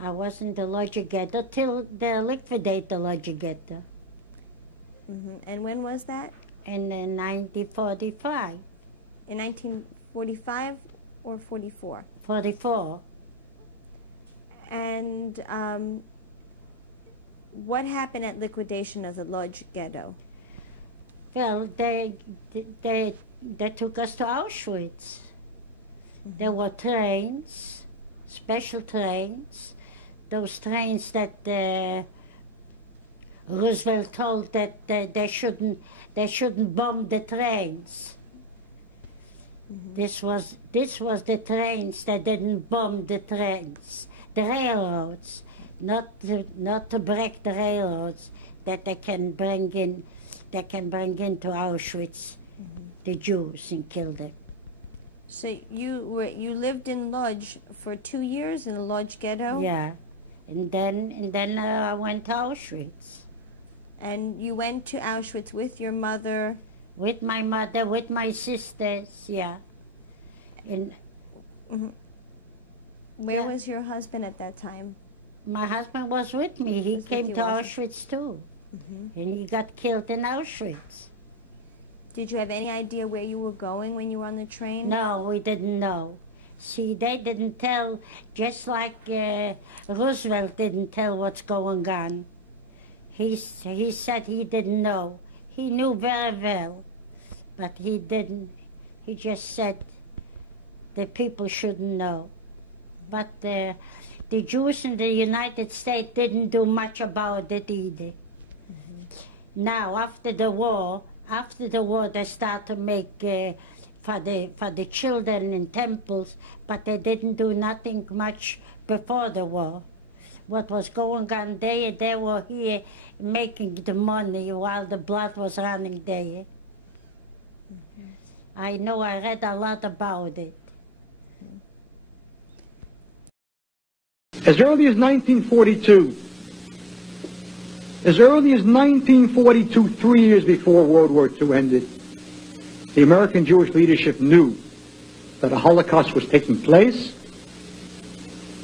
I was in the lodge ghetto till they liquidate the lodge ghetto. And when was that? In 1945. In 1945 or 44? 44. And what happened at liquidation of the lodge ghetto? Well, they took us to Auschwitz. There were trains, special trains, those trains that Roosevelt told that they shouldn't bomb the trains. This was the trains that didn't bomb the trains, the railroads, not to break the railroads that they can bring into Auschwitz the Jews and kill them. So you lived in Lodz for 2 years in the Lodz ghetto? Yeah, and then I went to Auschwitz. And you went to Auschwitz with your mother? With my mother, with my sisters, yeah. And where was your husband at that time? My husband was with me. He came to Auschwitz too, and he got killed in Auschwitz. Did you have any idea where you were going when you were on the train? No, we didn't know. See, they didn't tell, just like Roosevelt didn't tell what's going on. He said he didn't know. He knew very well, but he didn't. He just said the people shouldn't know. But the Jews in the United States didn't do much about it either. Now, after the war, they started to make for the children in temples, but they didn't do nothing much before the war. What was going on there, they were here making the money while the blood was running there. I know, I read a lot about it. As early as 1942, 3 years before World War II ended, the American Jewish leadership knew that a Holocaust was taking place,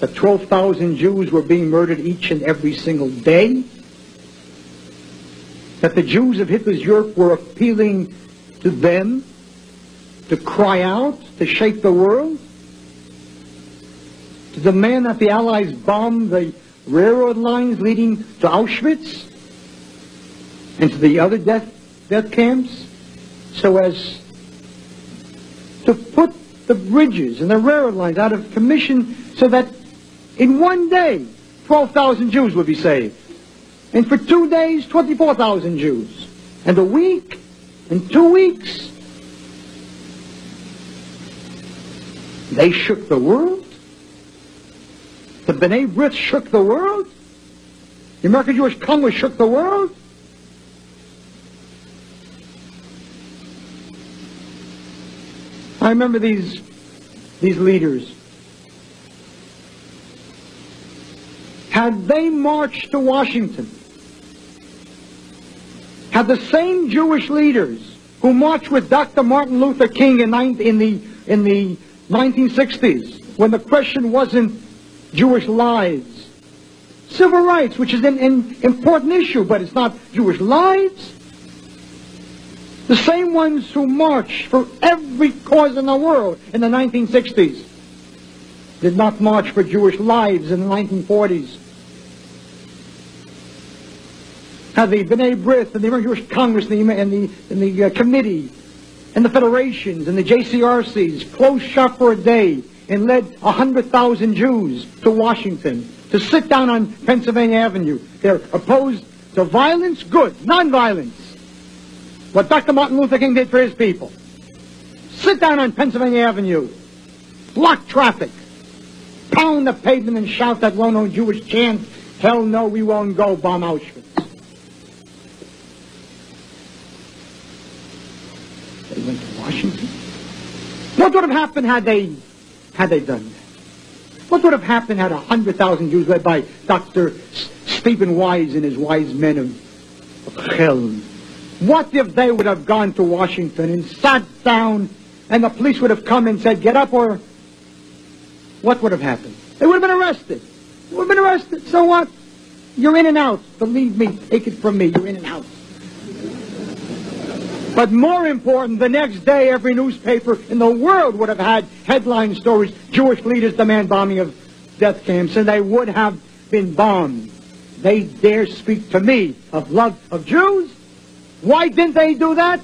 that 12,000 Jews were being murdered each and every single day, that the Jews of Hitler's Europe were appealing to them to cry out, to shake the world, to demand that the Allies bomb the railroad lines leading to Auschwitz and to the other death camps, so as to put the bridges and the railroad lines out of commission so that in one day 12,000 Jews would be saved. And for 2 days, 24,000 Jews. And a week, and 2 weeks, they shook the world. The B'nai B'rith shook the world. The American Jewish Congress shook the world. I remember these leaders. Had they marched to Washington, had the same Jewish leaders who marched with Dr. Martin Luther King in the 1960s, when the question wasn't Jewish lives, civil rights, which is an important issue, but it's not Jewish lives. The same ones who marched for every cause in the world in the 1960s did not march for Jewish lives in the 1940s. Had the B'nai B'rith and the American Jewish Congress and the committee and the federations and the JCRCs closed shop for a day and led 100,000 Jews to Washington to sit down on Pennsylvania Avenue. They're opposed to violence, good, non-violence. What Dr. Martin Luther King did for his people. Sit down on Pennsylvania Avenue, block traffic, pound the pavement and shout that well-known Jewish chant, hell no, we won't go, bomb Auschwitz. They went to Washington. What would have happened had they done that? What would have happened had 100,000 Jews led by Dr. Stephen Wise and his wise men of Chelm? What if they would have gone to Washington and sat down and the police would have come and said, get up, or what would have happened? They would have been arrested. We've been arrested. So what? You're in and out. Believe me, take it from me. You're in and out. But more important, the next day every newspaper in the world would have had headline stories, Jewish leaders demand bombing of death camps, and they would have been bombed. They dare speak to me of love of Jews? Why didn't they do that?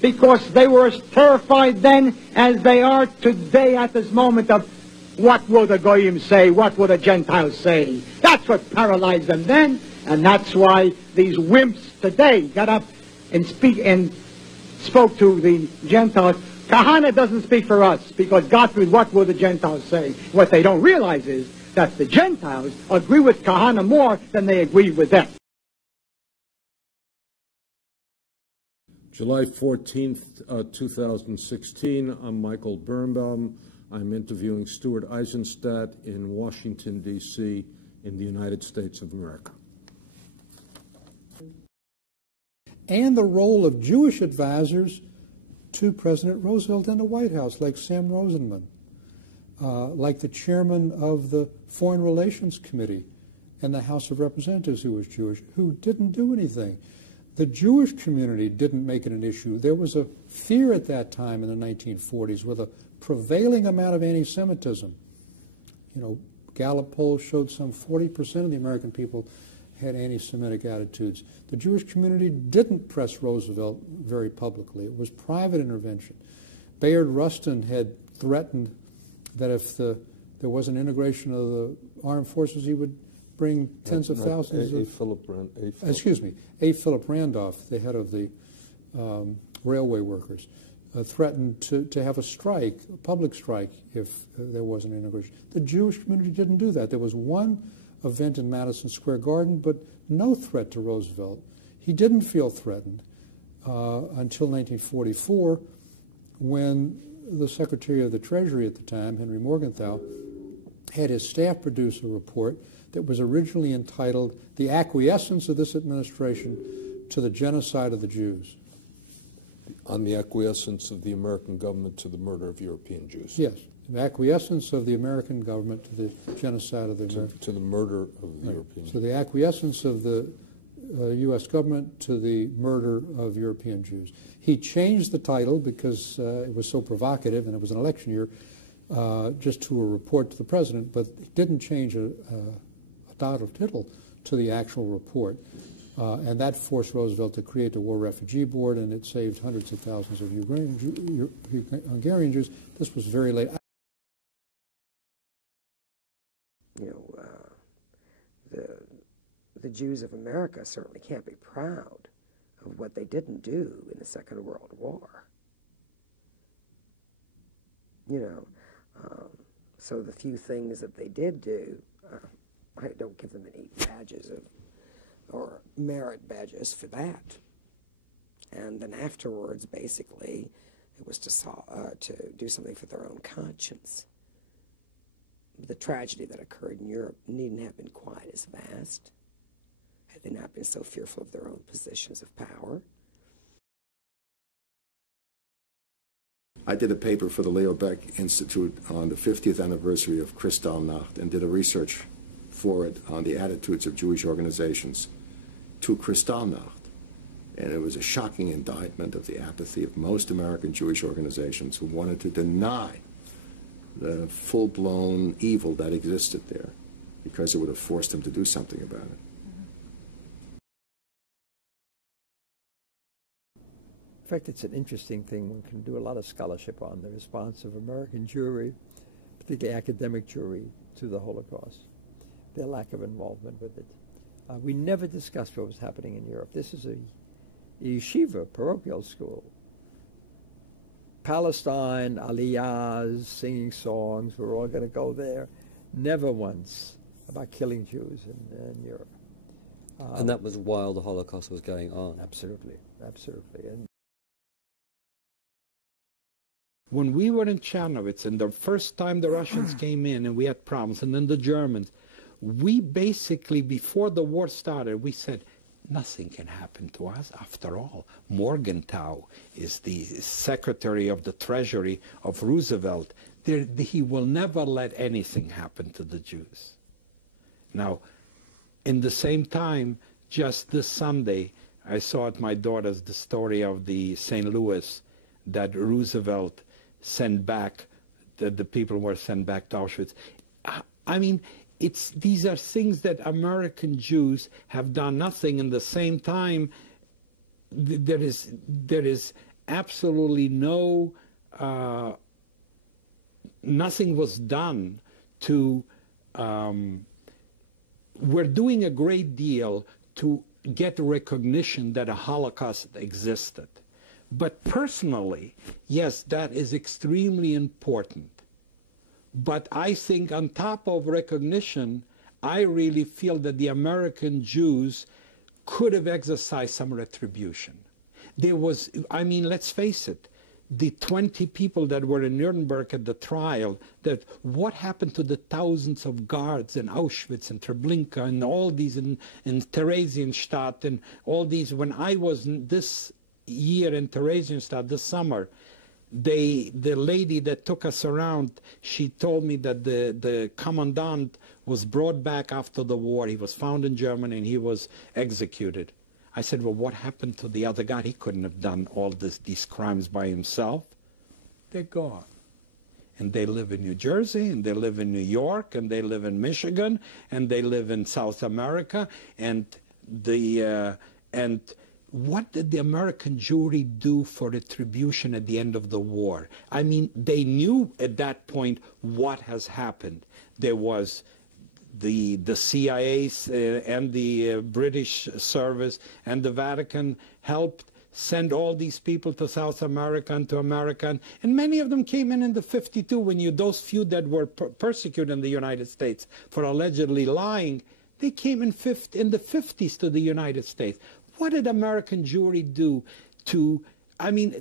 Because they were as terrified then as they are today at this moment of what will the Goyim say, what will the Gentiles say. That's what paralyzed them then, and that's why these wimps today got up and spoke to the Gentiles. Kahana doesn't speak for us, because God forbid, what will the Gentiles say? What they don't realize is that the Gentiles agree with Kahana more than they agree with them. July 14th, 2016, I'm Michael Birnbaum. I'm interviewing Stuart Eisenstadt in Washington, D.C., in the United States of America. And the role of Jewish advisors to President Roosevelt in the White House, like Sam Rosenman, like the chairman of the Foreign Relations Committee in the House of Representatives who was Jewish, who didn't do anything. The Jewish community didn't make it an issue. There was a fear at that time in the 1940s with a prevailing amount of anti-Semitism. You know, Gallup polls showed some 40% of the American people had anti-Semitic attitudes. The Jewish community didn't press Roosevelt very publicly. It was private intervention. Bayard Rustin had threatened that if there was an integration of the armed forces, he would bring tens of thousands of... A. Philip Randolph, the head of the railway workers, threatened to have a strike, a public strike, if there was an integration. The Jewish community didn't do that. There was one event in Madison Square Garden, but no threat to Roosevelt. He didn't feel threatened until 1944, when the Secretary of the Treasury at the time, Henry Morgenthau, had his staff produce a report that was originally entitled "The Acquiescence of this Administration to the Genocide of the Jews." On the acquiescence of the American government to the murder of European Jews. Yes, the acquiescence of the American government to the genocide of the American... To the murder of the European Jews. So the acquiescence of the U.S. government to the murder of European Jews. He changed the title because it was so provocative and it was an election year, just to a report to the president, but he didn't change a dot or tittle to the actual report. And that forced Roosevelt to create the War Refugee Board, and it saved hundreds of thousands of Hungarian Jews. This was very late. You know, the Jews of America certainly can't be proud of what they didn't do in the Second World War. You know, so the few things that they did do, I don't give them any badges or merit badges for that. And then afterwards, basically, it was to do something for their own conscience. The tragedy that occurred in Europe needn't have been quite as vast had they not been so fearful of their own positions of power. I did a paper for the Leo Baeck Institute on the 50th anniversary of Kristallnacht and did a research for it on the attitudes of Jewish organizations to Kristallnacht. And it was a shocking indictment of the apathy of most American Jewish organizations who wanted to deny the full-blown evil that existed there because it would have forced them to do something about it. In fact, it's an interesting thing. One can do a lot of scholarship on the response of American Jewry, particularly academic Jewry, to the Holocaust, their lack of involvement with it. We never discussed what was happening in Europe. This is a yeshiva, parochial school. Palestine, aliyahs, singing songs, we're all going to go there. Never once about killing Jews in Europe. And that was while the Holocaust was going on. Absolutely, absolutely. And when we were in Chernovitz, and the first time the Russians came in and we had problems, and then the Germans, we basically, before the war started, we said, nothing can happen to us. After all, Morgenthau is the Secretary of the Treasury of Roosevelt. He will never let anything happen to the Jews. Now, in the same time, just this Sunday, I saw at my daughter's the story of the St. Louis that Roosevelt sent back, that the people were sent back to Auschwitz. I mean, these are things that American Jews have done nothing. In the same time, there is absolutely no, nothing was done to, we're doing a great deal to get recognition that a Holocaust existed. But personally, yes, that is extremely important. But I think on top of recognition, I really feel that the American Jews could have exercised some retribution. There was, I mean, let's face it, the 20 people that were in Nuremberg at the trial, that what happened to the thousands of guards in Auschwitz and Treblinka and all these in Theresienstadt and all these, when I was this year in Theresienstadt this summer, the lady that took us around, she told me that the commandant was brought back after the war. He was found in Germany and he was executed. I said, well, what happened to the other guy? He couldn't have done all these crimes by himself. They're gone. And they live in New Jersey, and they live in New York, and they live in Michigan, and they live in South America. And what did the American Jewry do for retribution at the end of the war? I mean, they knew at that point what has happened. There was the CIA and the British service and the Vatican helped send all these people to South America and to America. And many of them came in the 52 when those few that were persecuted in the United States for allegedly lying, they came in the 50s to the United States. What did American Jewry do to, I mean,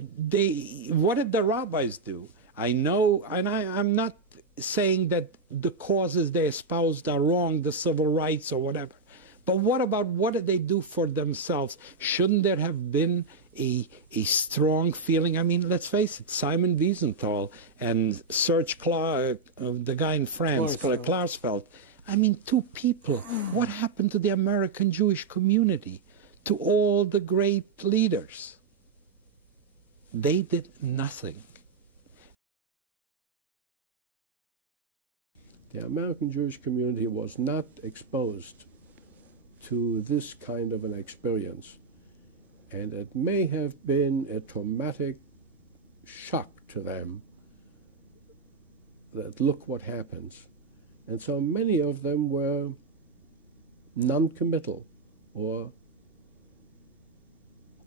what did the rabbis do? I know, and I'm not saying that the causes they espoused are wrong, the civil rights or whatever. But what did they do for themselves? Shouldn't there have been a strong feeling? I mean, let's face it, Simon Wiesenthal and Serge the guy in France, Klarsfeld. I mean, two people. What happened to the American Jewish community? To all the great leaders? They did nothing. The American Jewish community was not exposed to this kind of an experience, and it may have been a traumatic shock to them that look what happens. And so many of them were non-committal or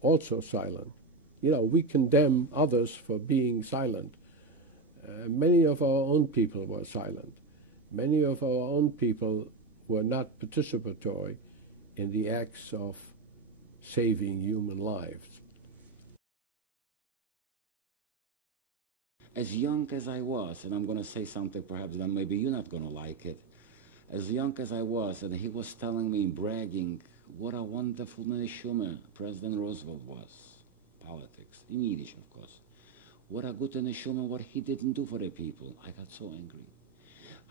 also silent. You know, we condemn others for being silent. Many of our own people were silent. Many of our own people were not participatory in the acts of saving human lives. As young as I was, and I'm going to say something perhaps that maybe you're not going to like it, as young as I was, and he was telling me, bragging, what a wonderful neshama President Roosevelt was. Politics, in Yiddish, of course. What a good neshama, what he didn't do for the people. I got so angry.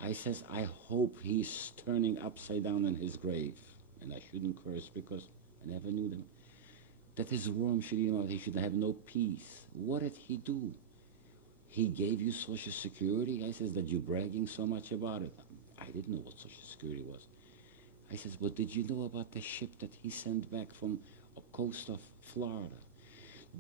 I says, I hope he's turning upside down in his grave. And I shouldn't curse because I never knew them. That his worm should eat him out. He should have no peace. What did he do? He gave you Social Security? I says, that you're bragging so much about it. I didn't know what Social Security was. I says, but did you know about the ship that he sent back from the coast of Florida?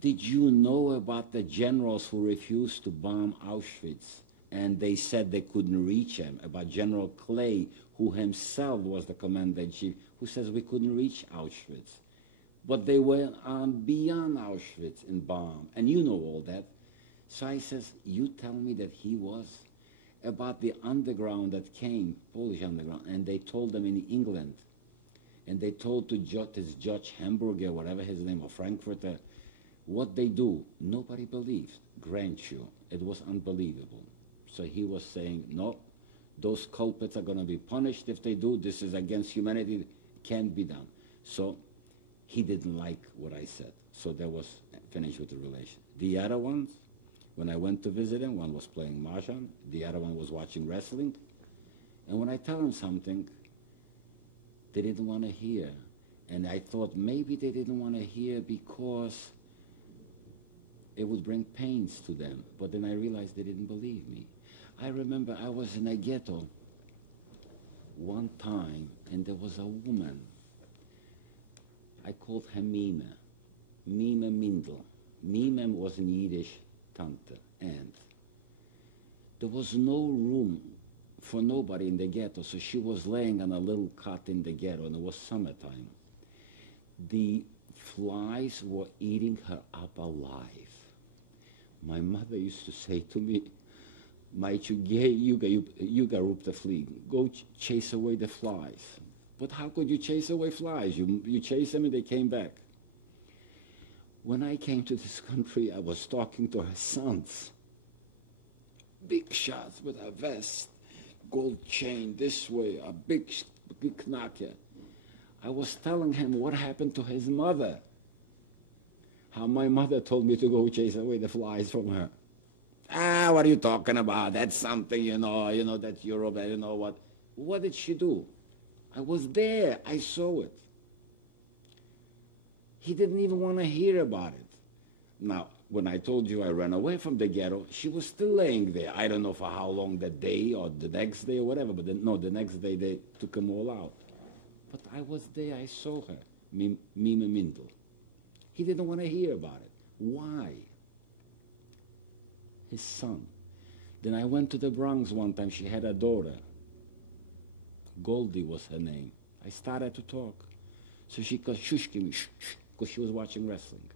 Did you know about the generals who refused to bomb Auschwitz? And they said they couldn't reach him, about General Clay, who himself was the commander-in-chief, who says we couldn't reach Auschwitz. But they went on beyond Auschwitz in bomb, and you know all that. So I says, you tell me that he was about the underground that came, Polish underground, and they told them in England, and they told to this Judge Hamburger, whatever his name, or Frankfurter, what they do. Nobody believed, grant you. It was unbelievable. So he was saying, no, those culprits are going to be punished if they do. This is against humanity. Can't be done. So he didn't like what I said. So that was finished with the relation. The other ones, when I went to visit him, one was playing mahjong, the other one was watching wrestling. And when I tell him something, They didn't want to hear. And I thought maybe they didn't want to hear because it would bring pains to them. But then I realized they didn't believe me. I remember I was in a ghetto one time, and there was a woman. I called her Mime Mindel. Mime was in Yiddish Tante, and there was no room for nobody in the ghetto, so she was laying on a little cot in the ghetto, and it was summertime. The flies were eating her up alive. My mother used to say to me, "Mait, you got the flea. Go chase away the flies." But how could you chase away flies? You chase them and they came back. When I came to this country, I was talking to her sons. Big shots with a vest, gold chain this way, a big knocker. I was telling him what happened to his mother. How my mother told me to go chase away the flies from her. Ah, what are you talking about? That's something, that's Europe, I don't know what. What did she do? I was there, I saw it. He didn't even want to hear about it. Now, when I told you I ran away from the ghetto, she was still laying there. I don't know for how long, that day or the next day or whatever, but the next day they took them all out. But I was there, I saw her, Mime Mindel. He didn't want to hear about it. Why? His son. Then I went to the Bronx one time. She had a daughter. Goldie was her name. I started to talk. So she goes, shush, give me, shh, because she was watching wrestling.